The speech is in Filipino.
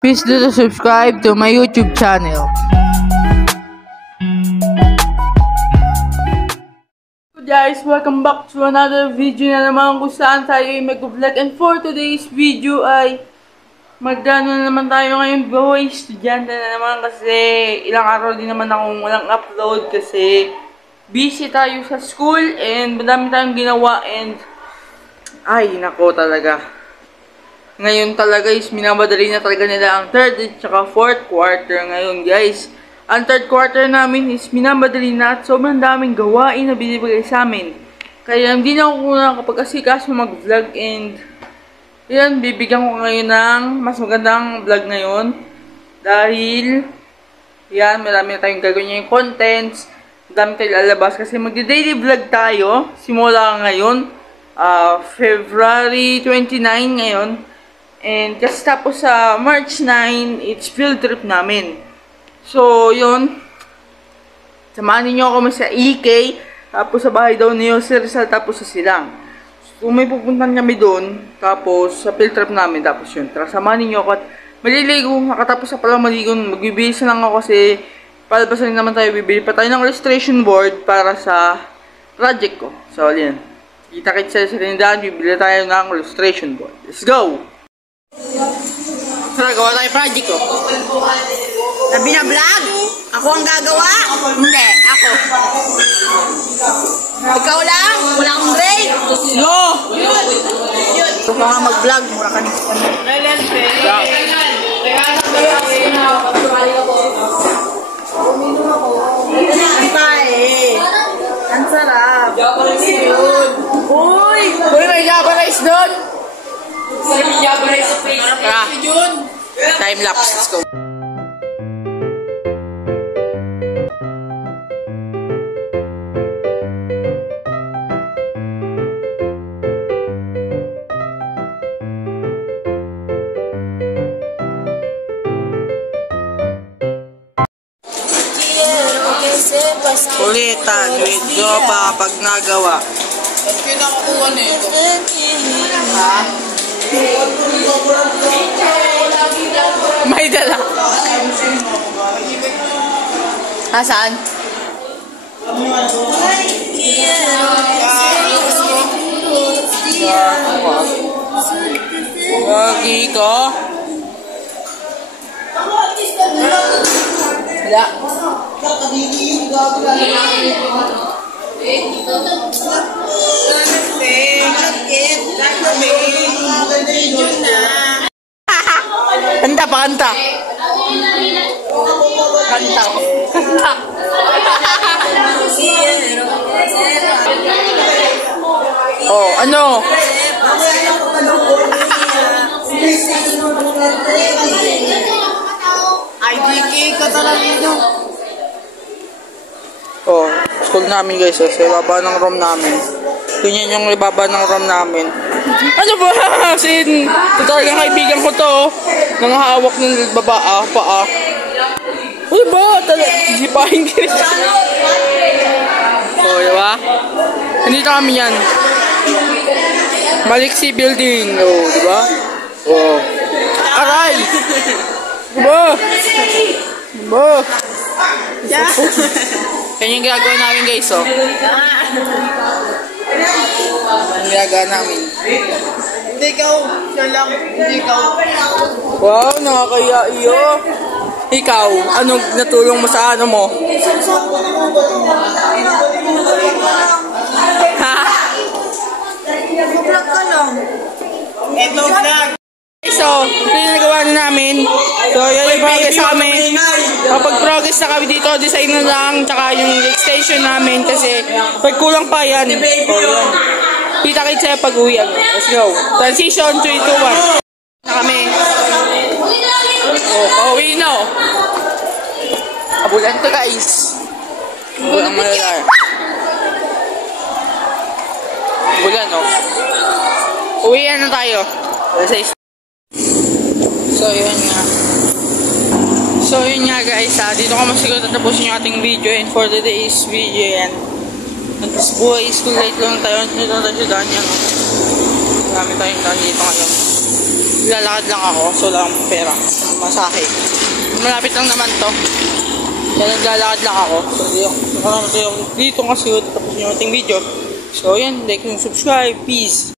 Please do subscribe to my YouTube channel. Guys, welcome back to another video na naman kung saan tayo ay mag-vlog. And for today's video ay magdano na naman tayo ngayon, boys. Estudyante na naman kasi ilang araw din naman akong walang upload kasi busy tayo sa school and madami tayong ginawa and ay, nako talaga. Ngayon talaga is minamadali na talaga nila ang 3rd at saka 4th quarter ngayon, guys. Ang 3rd quarter namin is minamadali na at sobrang daming gawain na binibigay sa amin. Kaya hindi na ako nakapag-asikaso mag-vlog and yan, bibigyan ko ngayon ng mas magandang vlog ngayon. Dahil yan, marami na tayong gagawin yung contents. Marami tayong lalabas kasi magdi-daily vlog tayo. Simula ngayon, February 29 ngayon. And kasi tapos sa March 9, it's field trip namin. So, yun. Samahan niyo ako sa EK. Tapos sa bahay daw ni Jose Rizal. Tapos sa Silang. So, may pupuntan kami doon. Tapos sa field trip namin. Tapos yun. Tara, samahan niyo ako. At maliligo. Nakatapos sa pala maligo. Magbibihis lang ako kasi palabasan naman tayo. Bibili pa tayo ng illustration board para sa project ko. So, yan. Kita-kits sa tindahan. Bibili tayo ng illustration board. Let's go! Tara, gawa tayo project ko. Sabi na vlog? Ako ang gagawa? Hindi, ako. Ikaw lang? Wala akong grade? No! Ito ka nga mag-vlog, mura ka nito. Ang sarap. Uy! Uy, may Japanese doon! Time lapse, let's go. Ulitan, video pa pag nagawa. Kinakuha nito. Ha? May dala. Saan? Wagi ko. Wala. Kanta pa, kanta. Kanta ko. Kanta. Oh, ano? IDK ka talaga ito. Oh, school namin guys. So, sa ibaba ng room namin. Ganyan yung ibaba ng room namin. Ano ba? Sin, ito talagang kaibigan ko to. Nangahawak ng baba, paa. Ano ba? Sipahin ka rin. Oh, diba? Nandito kami yan. Maliksi building. Oh, diba? Oh. Aray! Diba? Diba? Yan yung ginagawa namin guys, oh. Ang ginagawa namin. Hindi ikaw, siya lang. Hindi ikaw. Wow, nakakaya iyo. Ikaw, anong natulong mo sa ano mo? Ha? Mag-vlog ka lang. Ito vlog. So, ito yung nagawa na namin. So, yun yung progress sa kami. Kapag progress na kami dito, design na lang. Tsaka yung extension namin kasi pag kulang pa yan. Kita-kits sa'yo pag uwi. Let's go. Transition 3, 2, 1. Na kami. Oh, uwi na. Abulan to guys. Abulan malalar. Abulan, no? Uwi na tayo. So, yun nga guys, dito ko masiguro tatapusin yung ating video and for today's video yan. Nag-buhay, school light lang tayo. Dito tayo sa daan yan. Marami tayong daan dito ngayon. Lalakad lang ako, so lang pera. masahe. Malapit lang naman to. Kaya naglalakad lang ako. So, dito kasi tapos yung ating video. So, yan. Like and subscribe. Peace.